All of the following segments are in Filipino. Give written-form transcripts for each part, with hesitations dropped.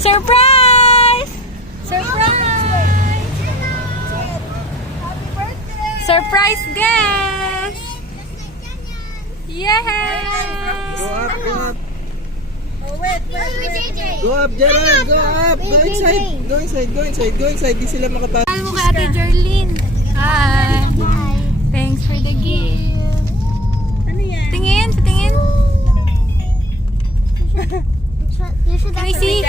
Surprise! Surprise! Surprise guest! Yes! Go up, go up. Oh, wait. Go up, Gerald. Go up. Go inside. Go inside. Go inside. Go inside. Di sila makapasok. Mahal mo kay Ate Jerlyn. Hi. Thanks for the gift. Ano yan? Tingin, patingin. You should Can I see?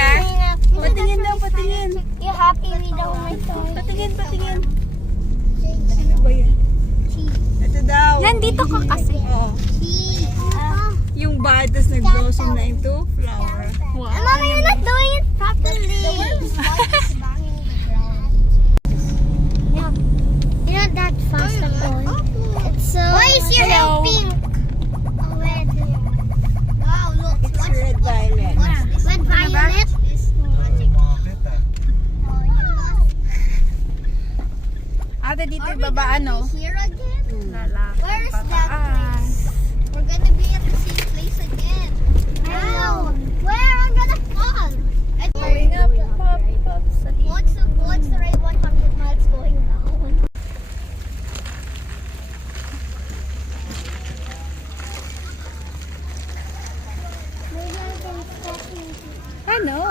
Patingin daw, patingin. You happy with my toy? Patingin. Ano ba yan? Ito daw. Yan, dito ka kasi. Oo. Yung bud, tas nag-blossom na into flower. Wow. Mama, you're not doing it properly. You're not that fast at all. It's so. Why is your hair pink? Red. Wow, look. It's red violet. Red violet. Ate, dito ibaba ano? Here again? Lalaki. Where is that Pataas. place? We're gonna be at the same place again. Wow. Where? I'm gonna fall. And Going up, up. what's the right 100 miles going down? Maybe I can step into. I know.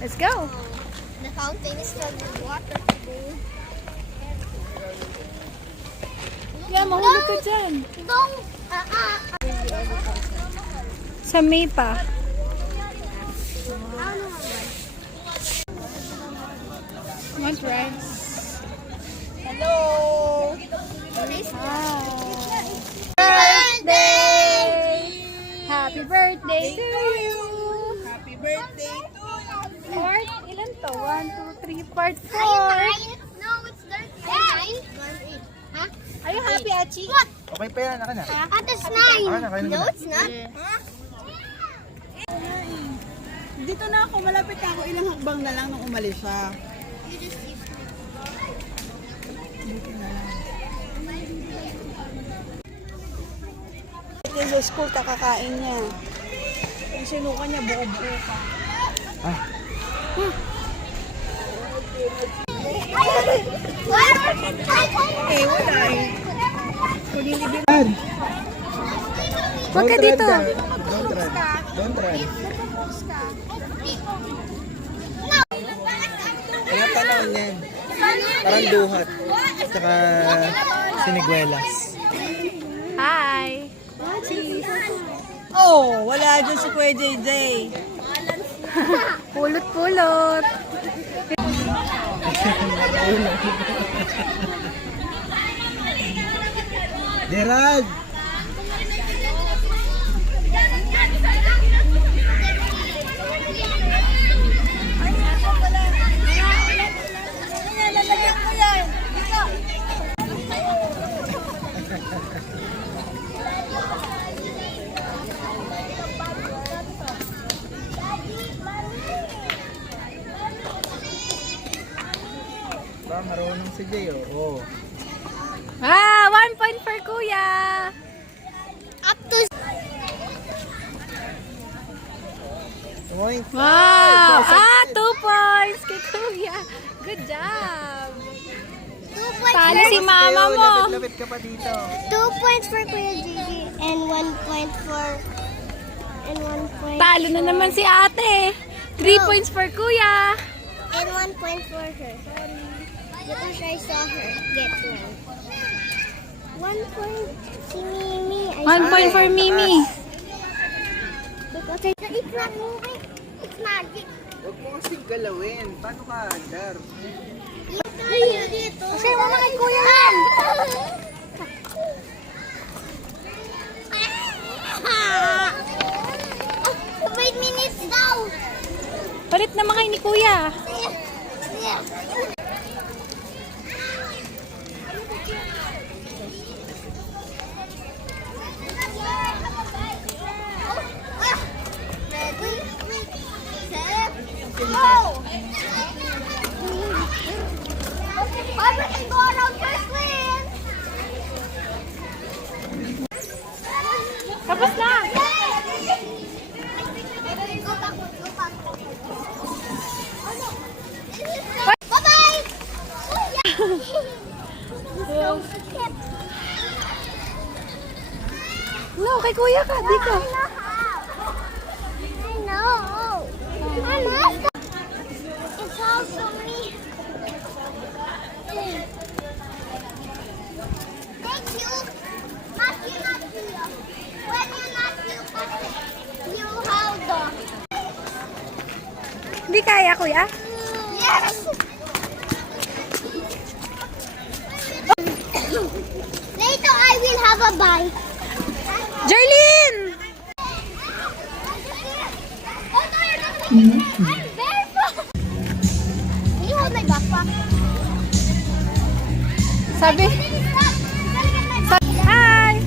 Let's go. The fountain is filled with water. Yeah, mahulog ka dyan. Don't. Sa May pa. What's rice? Hello! Birthday! Happy birthday to you! Happy birthday to you! Part, ilan to? 1, 2, 3, part 4. No, it's dirty. Huh? Are you happy, Achi? What? Okay pa yan. Ako na. That's 9. Ako na. Kayo No, na. it's not. Dito na ako, malapit na ako. Ilang hakbang na lang nung umalis siya. Sa school, kakakain niya. Yung sinuka niya, buo-buo pa. Eh, wala eh. Run! Huwag ka Don't run dito. there. Don't run. Don't run. Mga panahon yan. Parang duhat. Tsaka siniguelas. Hi! Oh, wala dyan si Kuya JJ. Pulot-pulot! Gerald! Ba, marunong si Jay, oh. Ah! 1 point for Kuya! Up to. Point. Wow! Ah! 2 points kay Kuya! Good job! 2 points. Talo si mama mo! Lapit ka pa dito. 2 points for Kuya Gigi and 1 point for. And 1 point. Talo na naman si ate! 3 points for Kuya! And 1 point for her. Because I saw her get 1. 1 point. Si Mimi. 1 point for Mimi! Because it's not moving. It's magic. Huwag mo kasing galawin. Paano ka andar? Dito. Kasi mama kay Kuya yan. 5 minutes daw. Palit naman kayo ni Kuya! Ready, set, go! Barbara can go around first, Lynn. Tapos na! No, kay kuya ka. Di ka. I know. Mama, it's also me. Thank you. But you're not here. When you're not here, you hold on. Di kaya, kuya? Yes. Later, I will have a bite. Jerlyn! Oh no, you're not making it. I'm barefoot. Can you hold my backpack? Sabi? Stop. I'm gonna get my backpack. Hi!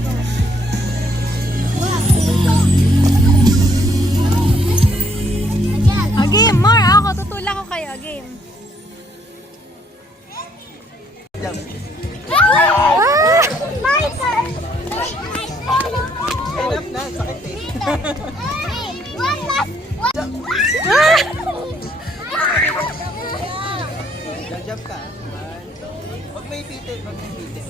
Again. Game, more. Ako, tutulak ko kayo. Game. Ah! My turn. Enough na, sakit eh. One last. Jump ka. Huwag may pitin, huwag may pitin.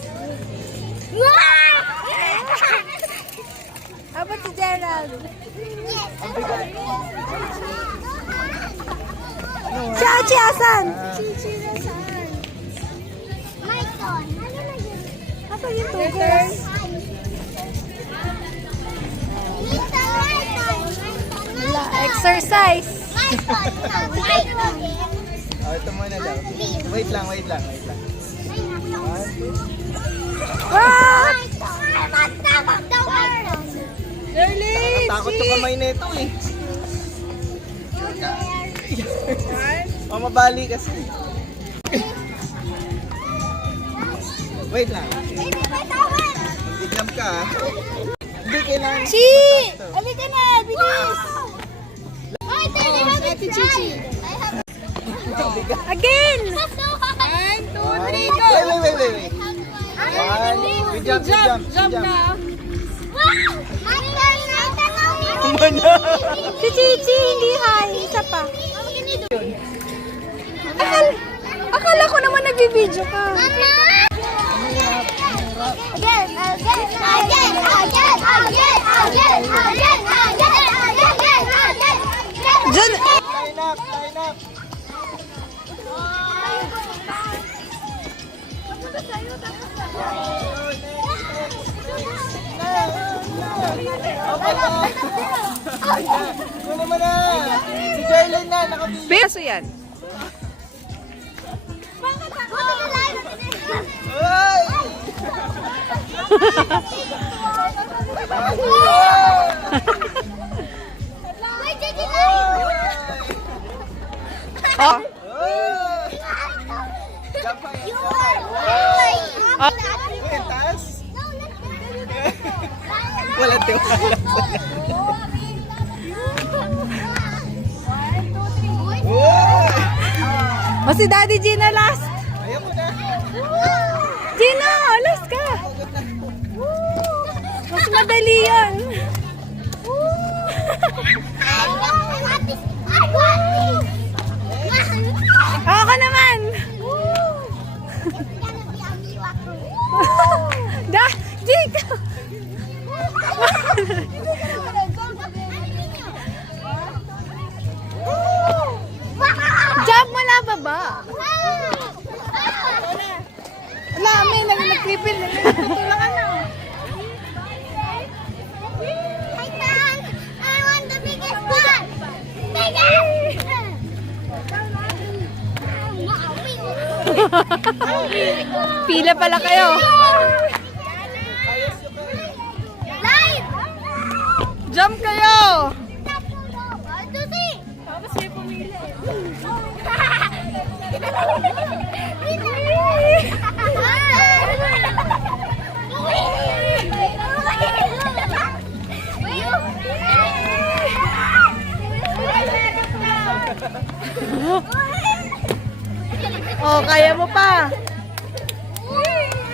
How about si Gerald? Ang bigat. Si Achi, asan? My turn. Asan yung tugos? Wala, exercise. Oh, ito muna daw. Wait lang, wait lang, wait lang. What? Takot yung kamay nito eh. Mamabali kasi. Wait lang. Jump ka ah. Hindi kailangan. Chi! Halika na, bilis! Again! Wait. We jump. Jump na. Mana? Si Chichi, hindi hi. Isa pa. Akala ko naman nagbibideo ka. Diyan! Line up. Kunin mo na. Si Jerlyn na, nakabili. Peso yan. Ay! Oh. Jump pa. Oh. Wait, taas. Walang tiwala. O si Daddy Gina last. Ayaw mo na. Gina, last ka. Mas madali yan. Ako naman. Da, Jika. Jump mula baba. Wala, may nag-tripil. Tutulakan na. I want the biggest one. Biggest. Pila pala kayo. Live. Jump kayo. Tapos may pumili. Oh, kaya mo pa.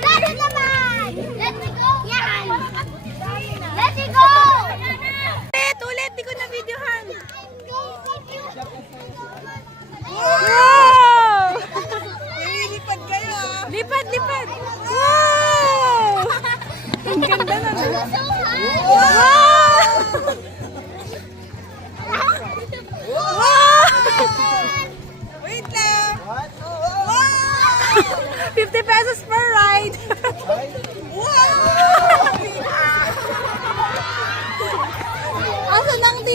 Dali naman! Let me go! Yan! Let me go! Ulit, di ko na videohan. Wow! Wow! Lilipad kayo. Lipad, lipad. Wow! Ang ganda na. So high!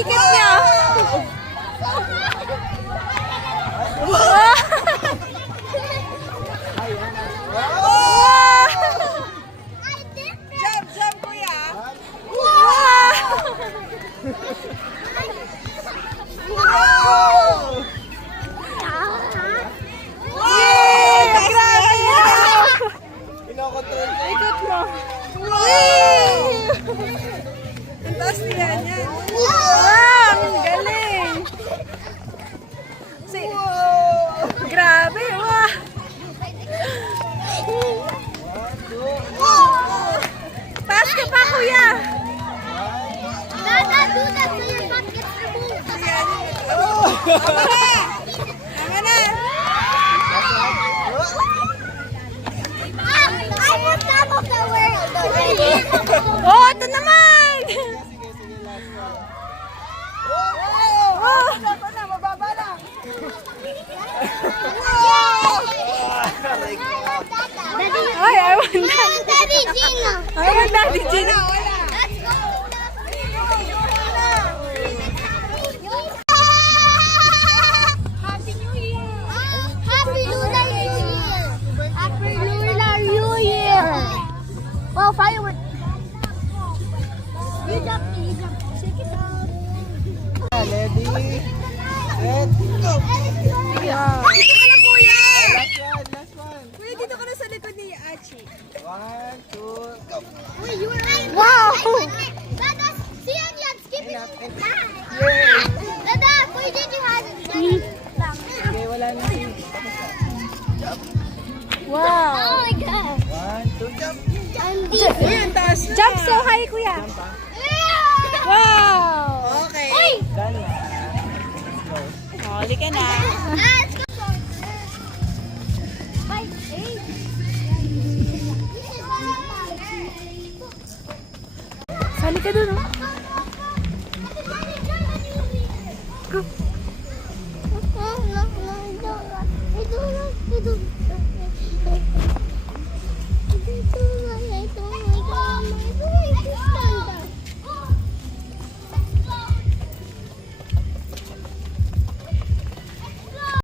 ticket niya. Jump, jump, kuya. Kinokontrol ko. Ikot mo. Ang taas nila niyan. Ang galing. Grabe, wah. Taas ka pa, kuya. Dada, do that so your butt gets removed. Tama na. I am top of the world already. Oh, ito naman. Tama na, mababa lang. Ay, I want Daddy Gino. I want Daddy Gino. Let's go. Happy New Year. Happy Lunar New Year. Happy Lunar New Year. Well, fireworks. You jump, you jump. Shake it out. Ready? Set, go! Dito ka na, kuya. Last one. Kuya, dito ka na sa likod ni Achi. 1, 2, go! Wait, you were right. Wow. Dada, see on you, I'm skipping. Dada, Kuya Gigi has it. Okay, wala na si... Wow. Oh my God. 1, 2, jump! I'm deep. Uy, ang taas niya. Jump so high, kuya. Wow. Okay. Uy! Done na. Huli ka na. Let's go. Bye. Hey. Sali ka dun, oh. Go.